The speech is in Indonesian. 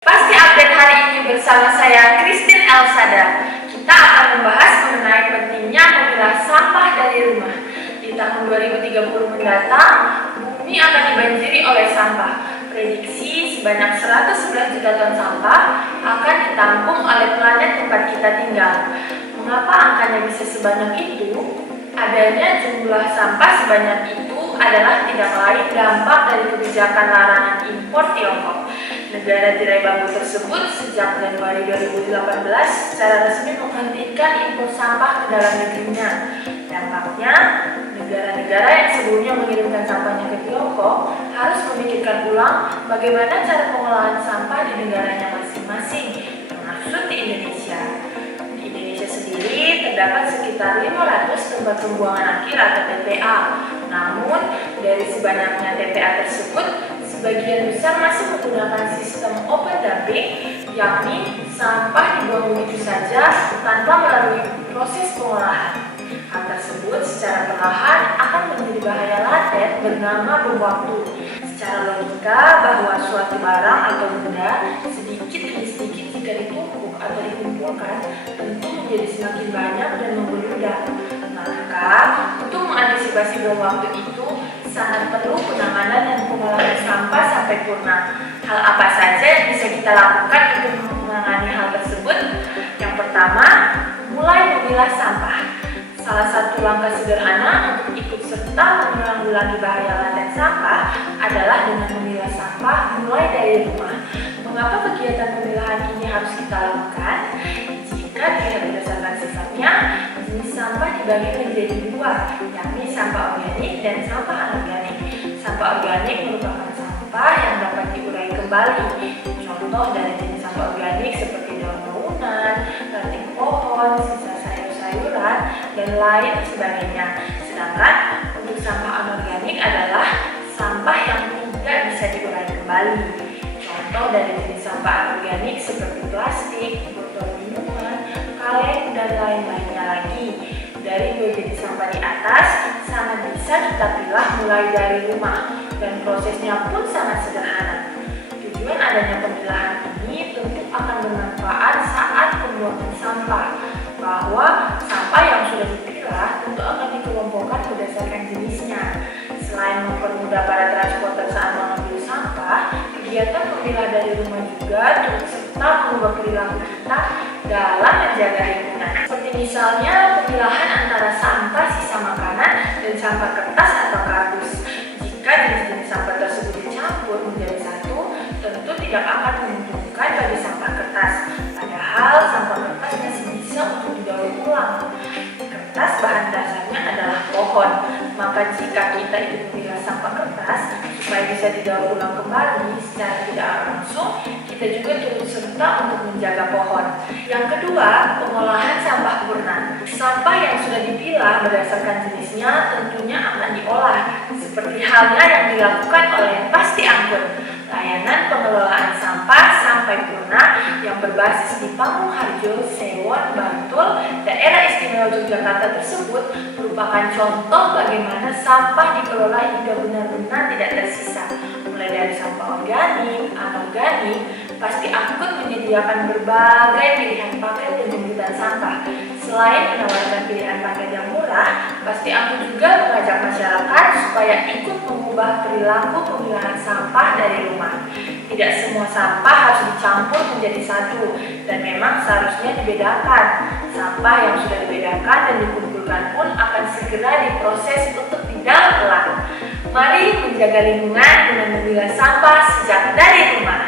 Pasti update hari ini bersama saya Christine Elsada. Kita akan membahas mengenai pentingnya memilah sampah dari rumah. Di tahun 2030 mendatang, bumi akan dibanjiri oleh sampah. Prediksi sebanyak 111 juta ton sampah akan ditampung oleh planet tempat kita tinggal. Mengapa angkanya bisa sebanyak itu? Adanya jumlah sampah sebanyak itu adalah tidak lain dampak dari kebijakan larangan impor Tiongkok. Negara tirai bambu tersebut sejak Januari 2018 secara resmi menghentikan impor sampah ke dalam negerinya. Dampaknya, negara-negara yang sebelumnya mengirimkan sampahnya ke Tiongkok harus memikirkan ulang bagaimana cara pengolahan sampah di negaranya masing-masing, termasuk di Indonesia. Di Indonesia sendiri terdapat sekitar 500 tempat pembuangan akhir atau TPA. Namun, dari sebanyaknya TPA tersebut, sebagian besar masih menggunakan sistem open dumping, yakni sampah dibuang begitu saja tanpa melalui proses pengolahan. Hal tersebut secara perlahan akan menjadi bahaya laten bernama bom waktu. Secara logika bahwa suatu barang atau benda sedikit demi sedikit jika ditumpuk atau dikumpulkan tentu menjadi semakin banyak dan membeludak. Maka untuk mengantisipasi bom waktu itu sangat perlu penanganan dan pengolahan sampah sampai purna. Hal apa saja yang bisa kita lakukan untuk menangani hal tersebut? Yang pertama, mulai memilah sampah. Salah satu langkah sederhana untuk ikut serta menanggulangi bahaya laten sampah adalah dengan memilah sampah mulai dari rumah. Mengapa kegiatan pemilahan ini harus kita lakukan? Jika dilihat berdasarkan sifatnya, jenis sampah dibagi menjadi dua, yakni sampah organik dan sampah anorganik. Sampah organik merupakan sampah yang dapat diurai kembali. Contoh dari jenis sampah organik seperti daun-daunan, ranting pohon, sisa sayur-sayuran, dan lain sebagainya. Sedangkan untuk sampah anorganik adalah sampah yang tidak bisa diurai kembali. Contoh dari jenis sampah anorganik seperti plastik, botol minuman, kaleng, dan lain-lainnya lagi. Dari dua jenis sampah di atas sangat bisa kita pilah mulai dari rumah, dan prosesnya pun sangat sederhana. Tujuan adanya pemilahan ini tentu akan bermanfaat saat pembuangan sampah, bahwa sampah yang sudah dipilah tentu akan dikelompokkan berdasarkan jenisnya. Selain mempermudah para transporter saat mengambil sampah, kegiatan memilah dari rumah juga turut serta mengubah perilaku kita dalam menjaga lingkungan. Seperti misalnya pemilahan antara sampah sisa makanan dan sampah kertas atau kardus. Jika jenis-jenis sampah tersebut dicampur menjadi satu, tentu tidak akan menguntungkan bagi sampah kertas. Padahal sampah kertas masih bisa untuk didaur ulang. Kertas bahan dasarnya adalah pohon, maka jika kita ingin memilah sampah kertas supaya bisa didaur ulang kembali secara tidak langsung, kita juga turut serta untuk menjaga pohon. Yang kedua, pengolahan sampah purna. Sampah yang sudah dipilah berdasarkan jenisnya tentunya akan diolah, seperti halnya yang dilakukan oleh Pasti Angkut, layanan pengelolaan sampah sampai purna yang berbasis di Pamungharjo, Sewon, Bantul, daerah istimewa Yogyakarta tersebut merupakan contoh bagaimana sampah dikelola hingga benar-benar tidak tersisa. Mulai dari sampah organik, anorganik, Pasti Angkut menyediakan berbagai pilihan paket dan jemputan sampah. Selain menawarkan pilihan paket yang murah, Pasti Angkut juga mengajak masyarakat supaya ikut mengubah perilaku pemilahan sampah dari rumah. Tidak semua sampah harus dicampur menjadi satu, dan memang seharusnya dibedakan. Sampah yang sudah dibedakan dan dikumpulkan pun akan segera diproses untuk didaur ulang. Mari menjaga lingkungan dengan memilah sampah sejak dari rumah.